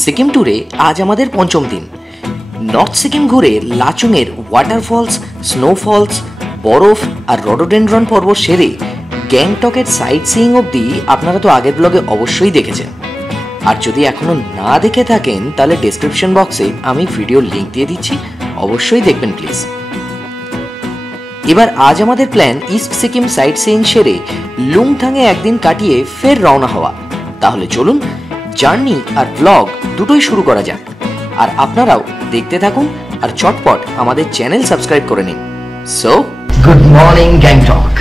সিকিম ট্যুরে আজ আমাদের পঞ্চম দিন। নর্থ সিকিম ঘুরে লাচুংয়ের ওয়াটারফলস, স্নোফলস, বরফ আর রডোডেন্ড্রন পর্বত সেরে গ্যাংটকের সাইট সিইং অবধি আপনারা তো আগের ব্লগে অবশ্যই দেখেছেন। আর যদি এখনো না দেখে থাকেন তাহলে ডেসক্রিপশন বক্সে আমি ভিডিওর লিঙ্ক দিয়ে দিচ্ছি, অবশ্যই দেখবেন প্লিজ। এবার আজ আমাদের plan east Sikkim site seeing সেরে লুংথাংয়ে একদিন কাটিয়ে ফের রওনা হওয়া। তাহলে চলুন জার্নি আর ব্লগ দুটোই শুরু করা যাক। আর আপনারাও দেখতে থাকুন আর চটপট আমাদের চ্যানেল সাবস্ক্রাইব করে নিন। So good morning Gangtok.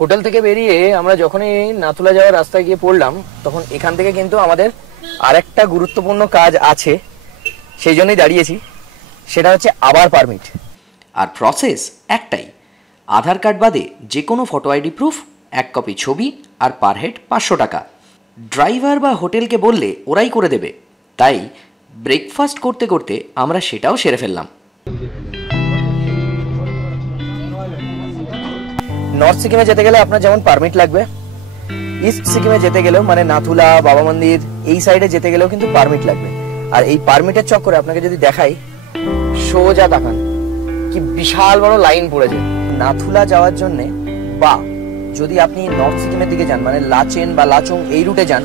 Hotel থেকে বেরিয়ে আমরা যখনই নাথুলা যাওয়ার রাস্তায় গিয়ে পড়লাম, তখন এখান থেকে কিন্তু আমাদের আরেকটা গুরুত্বপূর্ণ কাজ আছে, সেই জন্যই দাঁড়িয়েছি। সেটা হচ্ছে আবার পারমিট। আর প্রসেস একটাই, আধার কার্ড বাদে যে কোনো ফটো আইডি প্রুফ, 1 কপি ছবি আর পার হেড 500 টাকা। ড্রাইভার বা হোটেলকে বললে ওরাই করে দেবে। তাই ব্রেকফাস্ট করতে করতে আমরা সেটাও সেরে ফেললাম। নর্থ সিকিমে যেতে গেলে আপনার যেমন পারমিট লাগবে, ইস্ট সিকিমে যেতে গেলেও মানে নাথুলা, বাবা মন্দির এই সাইডে যেতে গেলেও কিন্তু পারমিট লাগবে। আর এই পারমিটের চক্করে আপনাকে যদি দেখাই, সোজা তাকান কি বিশাল বড় লাইন পড়েছে নাথুলা যাওয়ার জন্য। বা যদি আপনি নর্থ সিকিমের দিকে যান মানে লাচেন বা লাচুং এই রুটে যান,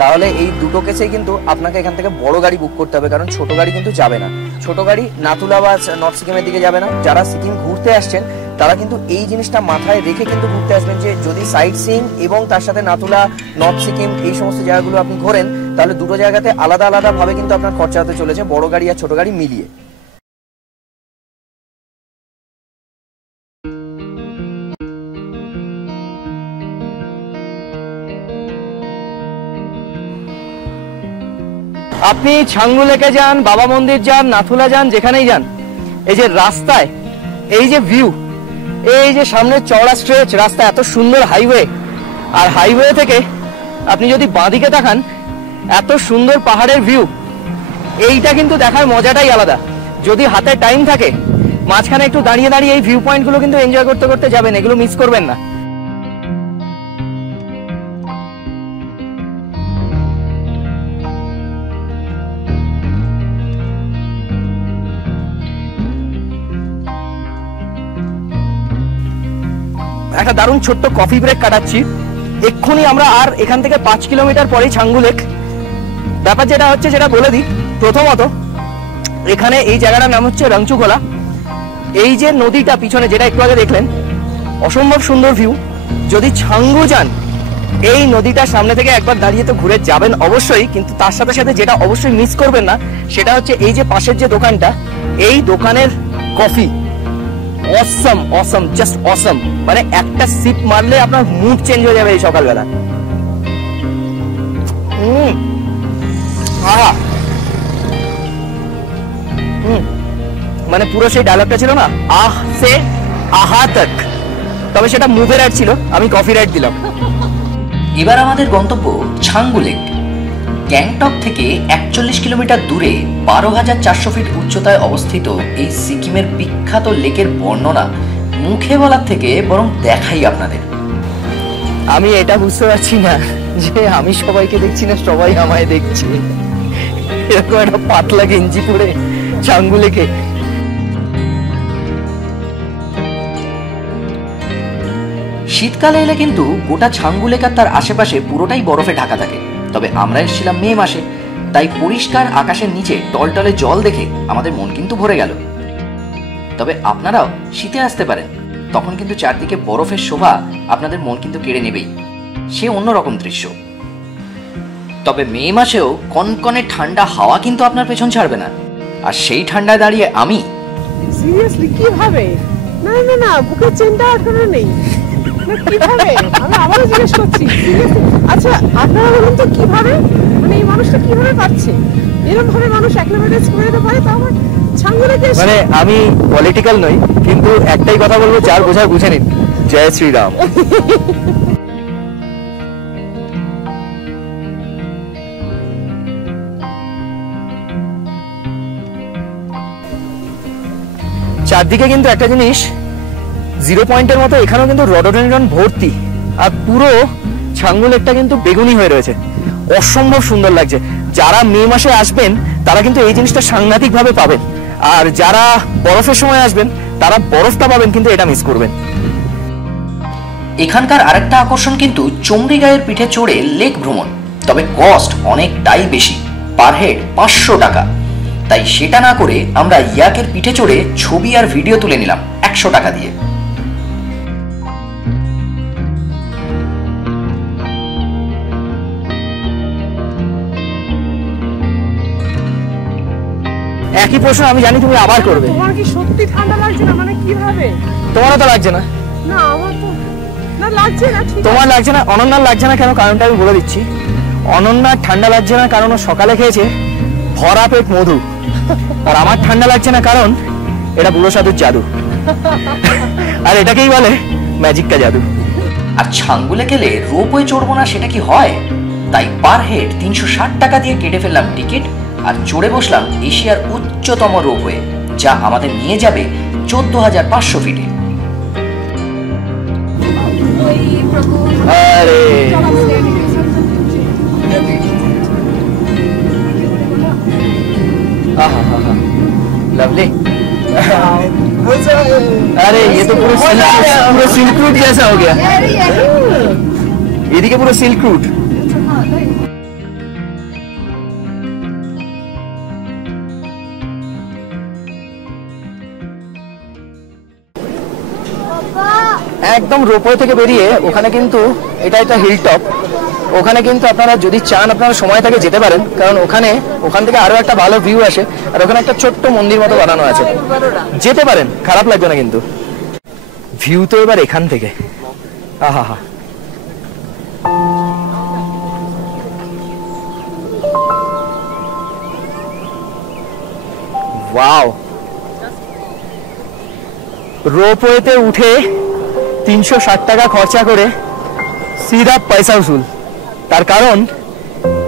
তাহলে এই দুটো কেসেই কিন্তু আপনাকে এখান থেকে বড় গাড়ি বুক করতে হবে, কারণ ছোট গাড়ি কিন্তু যাবে না। ছোট গাড়ি নাথুলা বা নর্থ সিকিমের দিকে যাবে না। যারা সিকিম ঘুরতে আসছেন তারা কিন্তু এই জিনিসটা মাথায় রেখে কিন্তু ঘুরতে আসবেন যে যদি সাইট সিইং এবং তার সাথে নাথুলা, নর্থ সিকিম এই সমস্ত জায়গাগুলো আপনি ঘোরেন, তাহলে দুটো জায়গাতে আলাদা আলাদা ভাবে কিন্তু আপনার খরচা হতে চলেছে, বড় গাড়ি আর ছোট গাড়ি মিলিয়ে। আপনি ছাঙ্গু লেকে যান, বাবা মন্দির যান, নাথুলা যান, যেখানেই যান, এই যে রাস্তায় এই যে ভিউ, এই যে সামনে চওড়া স্ট্রেচ রাস্তা, এত সুন্দর হাইওয়ে, আর হাইওয়ে থেকে আপনি যদি বাঁদিকে তাকান, এত সুন্দর পাহাড়ের ভিউ, এইটা কিন্তু দেখার মজাটাই আলাদা। যদি হাতে টাইম থাকে, মাঝখানে একটু দাঁড়িয়ে দাঁড়িয়ে এই ভিউ পয়েন্ট গুলো কিন্তু এনজয় করতে করতে যাবেন, এগুলো মিস করবেন না। একটা দারুণ ছোট্ট কফি ব্রেক কাটাচ্ছি এক্ষুনি আমরা। আর এখান থেকে 5 কিলোমিটার পরেই ছাঙ্গু লেক। ব্যাপার যেটা হচ্ছে সেটা বলে দিই। প্রথমত এখানে এই জায়গাটার নাম হচ্ছে রংচুগোলা। এই যে নদীটা পিছনে যেটা একটু আগে দেখলেন, অসম্ভব সুন্দর ভিউ। যদি ছাঙ্গু যান, এই নদীটার সামনে থেকে একবার দাঁড়িয়ে তো ঘুরে যাবেন অবশ্যই, কিন্তু তার সাথে সাথে যেটা অবশ্যই মিস করবেন না সেটা হচ্ছে এই যে পাশের যে দোকানটা, এই দোকানের কফি অসম, অসম, জাস্ট অসম। মানে একটা সিপ মারলে আপনার মুড চেঞ্জ হয়ে যাবে এই সকালবেলা। মানে পুরো সেই ডায়লগটা ছিল না, আহ সে আহা তক, তবে সেটা মুভের অ্যাড ছিল, আমি কফি রাইট দিলাম। এবার আমাদের গন্তব্য ছাঙ্গু লেক। গ্যাংটক থেকে 41 কিলোমিটার দূরে 12,400 ফিট উচ্চতায় অবস্থিত এই সিকিমের বিখ্যাত লেকের বর্ণনা মুখে বলার থেকে বরং দেখাই আপনাদের। আমি এটা বুঝতে পারছি না যে আমি সবাইকে দেখছি না সবাই আমায় দেখছে। এরকম একটা পাতলা গেঞ্জি পরে ছাঙ্গু লেকে। শীতকালে এলে কিন্তু গোটা ছাঙ্গু লেক আর তার আশেপাশে পুরোটাই বরফে ঢাকা থাকে। তবে আমরা এসেছিলাম মে মাসে, তাই পরিষ্কার আকাশের নিচে টলটলে জল দেখে আমাদের মন কিন্তু ভরে গেল। তবে আপনারাও শীতে আসতে পারেন, তখন কিন্তু চারদিকে বরফের শোভা আপনাদের মন কিন্তু কেড়ে নেবেই, সে অন্যরকম দৃশ্য। তবে মে মাসেও কনকনে ঠান্ডা হাওয়া কিন্তু আপনার পেছন ছাড়বে না। আর সেই ঠান্ডায় দাঁড়িয়ে আমি সিরিয়াসলি কিভাবে, না না না বুকের চেনটা আটকানো নেই, কিভাবে আমি আবারও জিজ্ঞেস করছি। আচ্ছা আপনারা বলুন তো কিভাবে, মানে এই মানুষটা কিভাবে পাচ্ছে, এরকম ভাবে মানুষ অ্যাক্লিমেটাইজ করে দিতে পারে? তাও ছাঙ্গু লেকে মানে আমি পলিটিক্যাল নই, কিন্তু একটাই কথা বলবো, যার বোঝার বুঝে নিন। জয় শ্রীরাম। চারদিকে কিন্তু একটা জিনিস, জিরো পয়েন্টের মতো এখানেও কিন্তু রডোডেন্ড্রন ভর্তি, আর পুরো ছাঙ্গু লেকটা কিন্তু বেগুনি হয়ে রয়েছে। অসম্ভব সুন্দর লাগছে। যারা মে মাসে আসবেন তারা কিন্তু এই জিনিসটা সাংঘাতিক ভাবে পাবেন, আর যারা বরফের সময় আসবেন তারা বরফটা পাবেন, কিন্তু এটা মিস করবেন। এখানকার আরেকটা আকর্ষণ কিন্তু চমড়ি গায়ের পিঠে চড়ে লেক ভ্রমণ, তবে কস্ট অনেকটাই বেশি, পার হেড 500 টাকা। তাই সেটা না করে আমরা ইয়াকের পিঠে চড়ে ছবি আর ভিডিও তুলে নিলাম 100 টাকা দিয়ে। একই প্রশ্ন আমি জানি তুমি আবার করবে। তোমার কি সত্যি ঠান্ডা লাগছে না? মানে কিভাবে? তোমারও তো লাগছে না? না আমার তো না লাগছে না। ঠিক তোমার লাগছে না, অনন্যার লাগছে না কেন? কারণটা আমি বলে দিচ্ছি। অনন্যার ঠান্ডা লাগছে না কারণ ও সকালে খেয়েছে ভরা পেট মধু, আর আমার ঠান্ডা লাগছে না কারণ এটা বুড়ো সাধুর জাদু, আর এটাকেই বলে ম্যাজিক কা জাদু। আর ছাঙ্গুলে গেলে রোপওয়ে চড়বো না সেটা কি হয়? তাই পার হেড 360 টাকা দিয়ে কেটে ফেললাম টিকিট, আর চড়ে বসলাম এশিয়ার উচ্চতম রোপওয়ে, যা আমাদের নিয়ে যাবে 14,500 ফিটে। আরে लवली। अरे ये तो पूरा सिल्क रूट जैसा हो गया, এদিকে পুরো সিল্ক রুট। একদম রোপওয়ে থেকে বেরিয়ে ওখানে কিন্তু এটা একটা হিল টপ, ওখানে কিন্তু আপনারা যদি চান আপনারা সময় থাকে যেতে পারেন, কারণ ওখান থেকে আরো একটা ভালো ভিউ আসে, আর ওখানে একটা ছোট্ট মন্দির মতো বানানো আছে, যেতে পারেন, খারাপ লাগবে না কিন্তু। ভিউ তো এবার এখান থেকে, আহা হা, ওয়াও। রোপওয়েতে উঠে 360 টাকা খরচা করে সিধা পয়সা উসুল। তার কারণ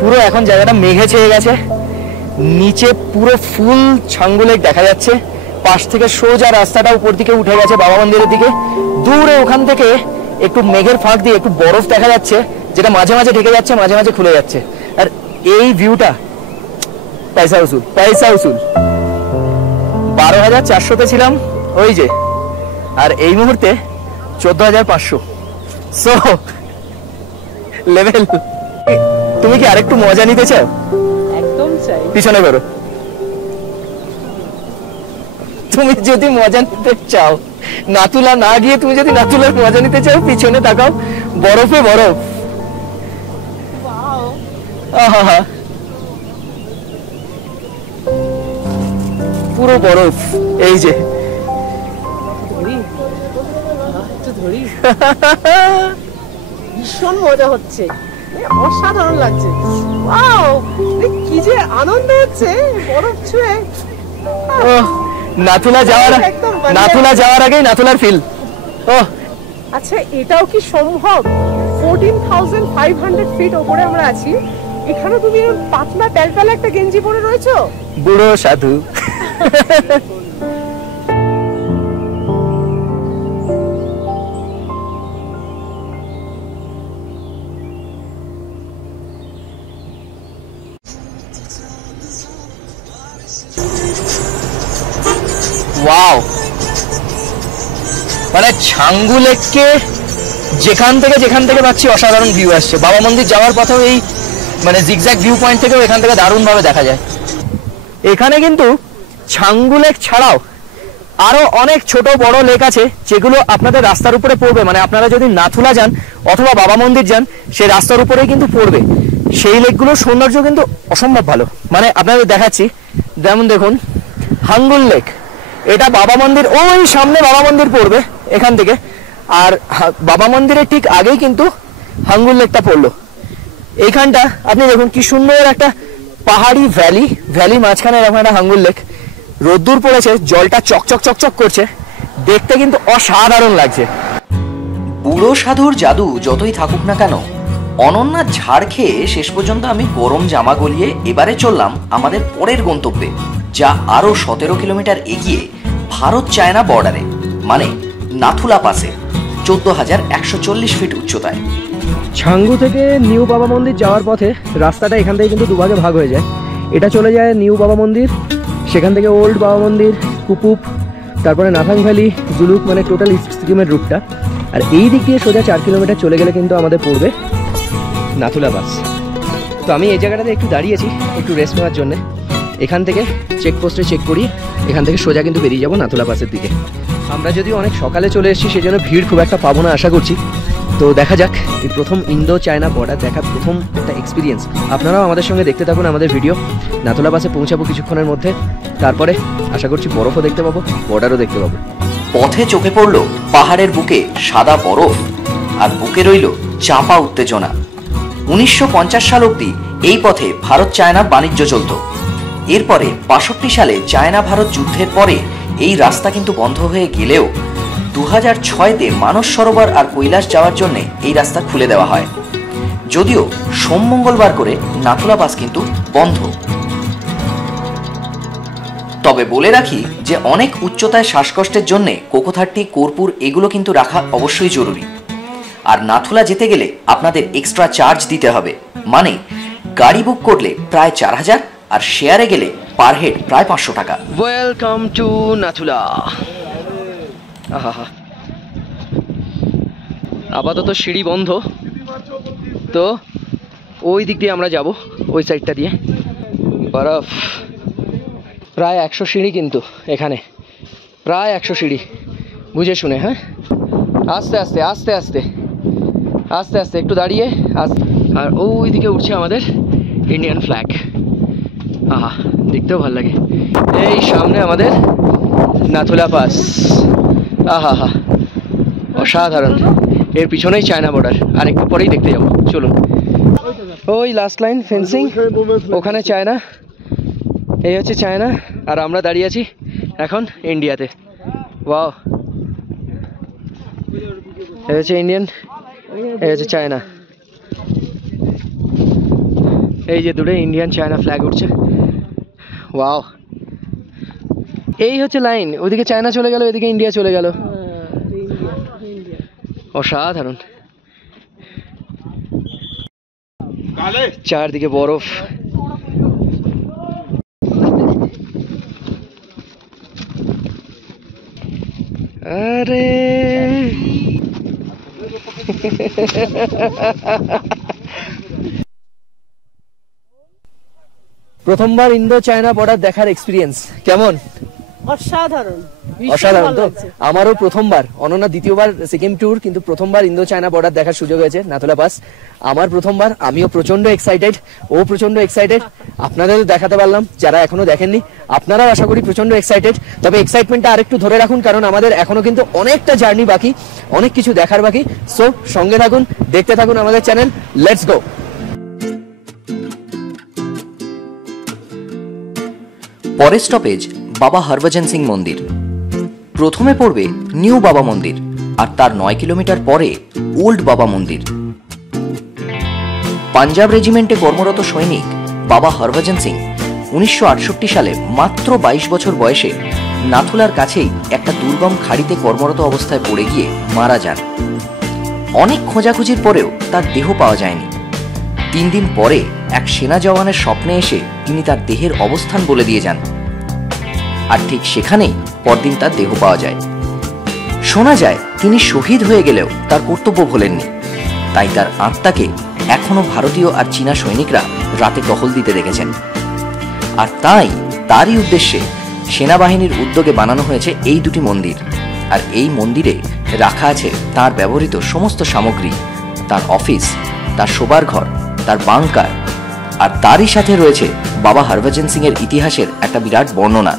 পুরো এখন জায়গাটা মেঘে ছেয়ে গেছে, নিচে পুরো ফুল ছাঙ্গু লেক দেখা যাচ্ছে, পাশ থেকে সোজা রাস্তাটা উপর দিকে উঠে গেছে বাবা মন্দিরের দিকে। দূরে ওখান থেকে একটু মেঘের ফাঁক দিয়ে একটু বরফ দেখা যাচ্ছে, যেটা মাঝে মাঝে ঢেকে যাচ্ছে, মাঝে মাঝে খুলে যাচ্ছে। আর এই ভিউটা পয়সা উসুল, পয়সা উসুল। 12,400-তে ছিলাম ওই যে, আর এই মুহূর্তে 14,500। So level. তুমি কি আরেকটু মজা নিতে চাও? একদম চাই। পিছনে করো। তুমি যদি মজা নিতে চাও, নাতুলা না গিয়ে তুমি যদি নাতুলার মজা নিতে চাও, পিছনে তাকাও, বরফে বরফ। আহা, পুরো বরফ। এই যে ভীষণ মজা হচ্ছে, অসাধারণ লাগছে। ওয়াও, কি যে আনন্দ হচ্ছে বরফ ছুঁয়ে। নাথুলা যাওয়ার আগেই নাথুলার ফিল। আচ্ছা, এটাও কি সম্ভব? 14,500 ফিট ওপরে আমরা আছি, এখানে তুমি পাতলা প্যালপ্যালা একটা গেঞ্জি পরে রয়েছো। বুড়ো সাধু। ওয়াও, মানে ছাঙ্গু লেককে যেখান থেকে পাচ্ছি অসাধারণ ভিউ আসছে। বাবা মন্দির যাওয়ার পথেও এই মানে জিগজ্যাগ ভিউ পয়েন্ট থেকেও এখান থেকে দারুণ ভাবে দেখা যায়। এখানে কিন্তু ছাঙ্গু লেক ছাড়াও আরো অনেক ছোট বড় লেক আছে, যেগুলো আপনাদের রাস্তার উপরে পড়বে। মানে আপনারা যদি নাথুলা যান অথবা বাবা মন্দির যান, সেই রাস্তার উপরেই কিন্তু পড়বে। সেই লেকগুলোর সৌন্দর্য কিন্তু অসম্ভব ভালো। মানে আপনাদের দেখাচ্ছি, যেমন দেখুন হাঙ্গুল লেক, এটা বাবা মন্দির, ওই সামনে বাবা মন্দির পড়বে এখান থেকে, আর বাবা মন্দিরের ঠিক আগেই কিন্তু হাঙ্গুল লেকটা পড়লো। এইখানটা আপনি দেখুন কি সুন্দর একটা পাহাড়ি ভ্যালি মাঝখানে এরকম একটা হাঙ্গুল লেক। রোদ্দুর পড়েছে, জলটা চকচক চকচক করছে, দেখতে কিন্তু অসাধারণ লাগছে। বুড়ো সাধুর জাদু যতই থাকুক না কেন, অনন্যার ঝাড় খেয়ে শেষ পর্যন্ত আমি গরম জামা গলিয়ে এবারে চললাম আমাদের পরের গন্তব্যে, যা আরো 17 কিলোমিটার এগিয়ে ভারত চায়না বর্ডারে, মানে নাথুলা পাসে, 14,140 ফিট উচ্চতায়। ছাঙ্গু থেকে নিউ বাবা মন্দির যাওয়ার পথে রাস্তাটা এখান থেকে কিন্তু দুভাগে ভাগ হয়ে যায়। এটা চলে যায় নিউ বাবা মন্দির, সেখান থেকে ওল্ড বাবা মন্দির, কুপুপ, তারপরে নাথাং ভ্যালি, জুলুক, মানে টোটাল ইস্ট সিকিমের রুটটা। আর এই দিক দিয়ে সোজা 4 কিলোমিটার চলে গেলে কিন্তু আমাদের পড়বে নাথুলা পাস। তো আমি এই জায়গাটাতে একটু দাঁড়িয়েছি একটু রেস্ট নেওয়ার জন্য। এখান থেকে চেকপোস্টে চেক করি, এখান থেকে সোজা কিন্তু বেরিয়ে যাবো নাথুলা পাসের দিকে। আমরা যদিও অনেক সকালে চলে এসেছি, সেই জন্য ভিড় খুব একটা পাবো না আশা করছি। তো দেখা যাক, এই প্রথম ইন্দো চায়না বর্ডার দেখার প্রথম একটা এক্সপিরিয়েন্স। আপনারাও আমাদের সঙ্গে দেখতে থাকুন আমাদের ভিডিও। নাথুলা পাসে পৌঁছাবো কিছুক্ষণের মধ্যে, তারপরে আশা করছি বরফও দেখতে পাবো, বর্ডারও দেখতে পাবো। পথে চোখে পড়ল পাহাড়ের বুকে সাদা বরফ, আর বুকে রইল চাপা উত্তেজনা। 1950 সাল অব্দি এই পথে ভারত চায়নার বাণিজ্য চলত। এরপরে 65 সালে চায়না ভারত যুদ্ধের পরে এই রাস্তা কিন্তু বন্ধ হয়ে গেলেও 2006-তে মানস সরোবর আর কৈলাস যাওয়ার জন্য এই রাস্তা খুলে দেওয়া হয়। যদিও সোম মঙ্গলবার করে নাথুলা পাস কিন্তু বন্ধ। তবে বলে রাখি যে অনেক উচ্চতায় শ্বাসকষ্টের জন্য কোকোথার্টি, কর্পূর এগুলো কিন্তু রাখা অবশ্যই জরুরি। আর নাথুলা যেতে গেলে আপনাদের এক্সট্রা চার্জ দিতে হবে, মানে গাড়ি বুক করলে প্রায় 4,000 আর শেয়ারে গেলে পার হেড প্রায় 500 টাকা। Welcome to Nathula. আহা, আপাতত সিঁড়ি বন্ধ, তো ওই দিক দিয়ে আমরা যাব, ওই সাইডটা দিয়ে। বরফ প্রায় 100 সিঁড়ি, কিন্তু এখানে প্রায় 100 সিঁড়ি, বুঝে শুনে। হ্যাঁ, আস্তে আস্তে আস্তে আস্তে আস্তে আস্তে একটু দাঁড়িয়ে আস্তে। আর ওই দিকে উঠছে আমাদের ইন্ডিয়ান ফ্ল্যাগ। আহা, দেখতেও ভালো লাগে। এই সামনে আমাদের নাথুলা পাস। আহা হা, অসাধারণ। এর পিছনেই চায়না বর্ডার, আর একটু পরেই দেখতে যাবো, চলুন। ওই লাস্ট লাইন ফেন্সিং, ওখানে চায়না, এই হচ্ছে চায়না, আর আমরা দাঁড়িয়ে আছি এখন ইন্ডিয়াতে। ওয়াও, এই হচ্ছে ইন্ডিয়ান, এই হচ্ছে চায়না। এই যে দূরে ইন্ডিয়ান চায়না ফ্ল্যাগ উঠছে। ওয়াও, এই হচ্ছে লাইন, ওদিকে চায়না চলে গেল, এদিকে ইন্ডিয়া চলে গেল। অসাধারণ, চারদিকে বরফ। আরে প্রথমবার ইন্দো চায়না বর্ডার দেখার এক্সপিরিয়েন্স কেমন? অসাধারণ, অসাধারণ। তো আমারও প্রথমবার, অনন্যা দ্বিতীয়বার সিকিম ট্যুর, কিন্তু প্রথমবার ইন্দো চায়না বর্ডার দেখার সুযোগ হয়েছে নাথুলা পাস। আমার প্রথমবার, আমিও প্রচন্ড এক্সাইটেড, ও প্রচন্ড এক্সাইটেড। আপনাদেরও দেখাতে পারলাম, যারা এখনো দেখেননি আপনারাও আশা করি প্রচন্ড এক্সাইটেড। তবে এক্সাইটমেন্টটা আরেকটু ধরে রাখুন, কারণ আমাদের এখনো কিন্তু অনেকটা জার্নি বাকি, অনেক কিছু দেখার বাকি। সো সঙ্গে থাকুন, দেখতে থাকুন আমাদের চ্যানেল। Let's go. পরের স্টপেজ বাবা হরভজন সিং মন্দির। প্রথমে পড়বে নিউ বাবা মন্দির, আর তার 9 কিলোমিটার পরে ওল্ড বাবা মন্দির। পাঞ্জাব রেজিমেন্টে কর্মরত সৈনিক বাবা হরভজন সিং 1968 সালে মাত্র 22 বছর বয়সে নাথুলার কাছেই একটা দুর্গম খাড়িতে কর্মরত অবস্থায় পড়ে গিয়ে মারা যান। অনেক খোঁজাখুঁজির পরেও তার দেহ পাওয়া যায়নি। 3 দিন পরে এক সেনা জওয়ানের স্বপ্নে এসে তিনি তার দেহের অবস্থান বলে দিয়ে যান, আর ঠিক সেখানেই পরদিন তার দেহ পাওয়া যায়। শোনা যায় তিনি শহীদ হয়ে গেলেও তার কর্তব্য ভোলেননি, তাই তার আত্মাকে এখনো ভারতীয় আর চীনা সৈনিকরা রাতে টহল দিতে দেখেছেন। আর তাই তারই উদ্দেশ্যে সেনাবাহিনীর উদ্যোগে বানানো হয়েছে এই দুটি মন্দির। আর এই মন্দিরে রাখা আছে তার ব্যবহৃত সমস্ত সামগ্রী, তার অফিস, তার শোবার ঘর, তার বাংকার, আর তারই সাথে রয়েছে বাবা হরভজন সিং এর ইতিহাসের একটা বিরাট বর্ণনা,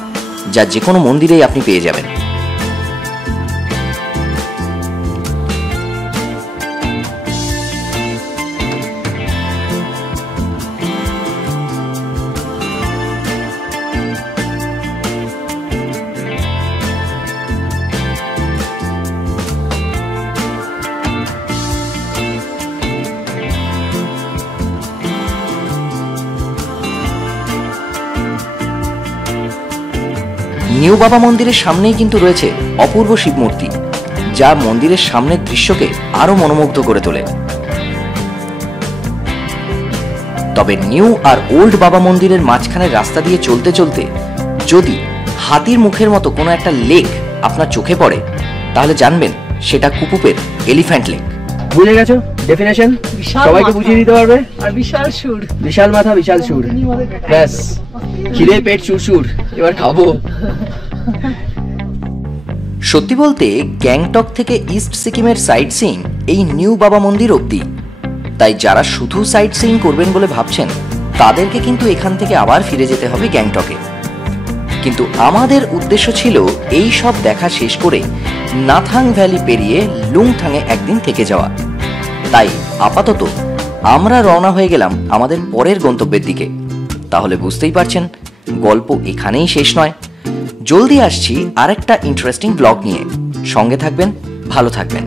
যা যে কোনো মন্দিরেই আপনি পেয়ে যাবেন। নিউ বাবা মন্দিরের সামনেই কিন্তু রয়েছে অপূর্ব শিব মূর্তি, যা মন্দিরের সামনের দৃশ্যকে আরো মনোমুগ্ধ করে তোলে। তবে নিউ আর ওল্ড বাবা মন্দিরের মাঝখানের রাস্তা দিয়ে চলতে চলতে যদি হাতির মুখের মতো কোনো একটা লেক আপনার চোখে পড়ে, তাহলে জানবেন সেটা কুপুপের এলিফ্যান্ট লেক। বুঝে গেছো ডেফিনেশন? বিশাল সবাইকে মাথা। বুঝিয়ে দিতে পারবে? আর বিশাল সুর। বিশাল মাথা বিশাল সুর, ব্যাস খিদে পেট সুরসুর, এবার খাবো। সত্যি বলতে গ্যাংটক থেকে ইস্ট সিকিমের সাইট সিইং এই নিউ বাবা মন্দির অবধি, তাই যারা শুধু সাইট সিইং করবেন বলে ভাবছেন তাদেরকে কিন্তু এখান থেকে আবার ফিরে যেতে হবে গ্যাংটকে। কিন্তু আমাদের উদ্দেশ্য ছিল এই সব দেখা শেষ করে নাথাং ভ্যালি পেরিয়ে লুংথাংয়ে একদিন থেকে যাওয়া। তাই আপাতত আমরা রওনা হয়ে গেলাম আমাদের পরের গন্তব্যের দিকে। তাহলে বুঝতেই পারছেন গল্প এখানেই শেষ নয়, জলদি আসছি আরেকটা ইন্টারেস্টিং ব্লগ নিয়ে। সঙ্গে থাকবেন, ভালো থাকবেন।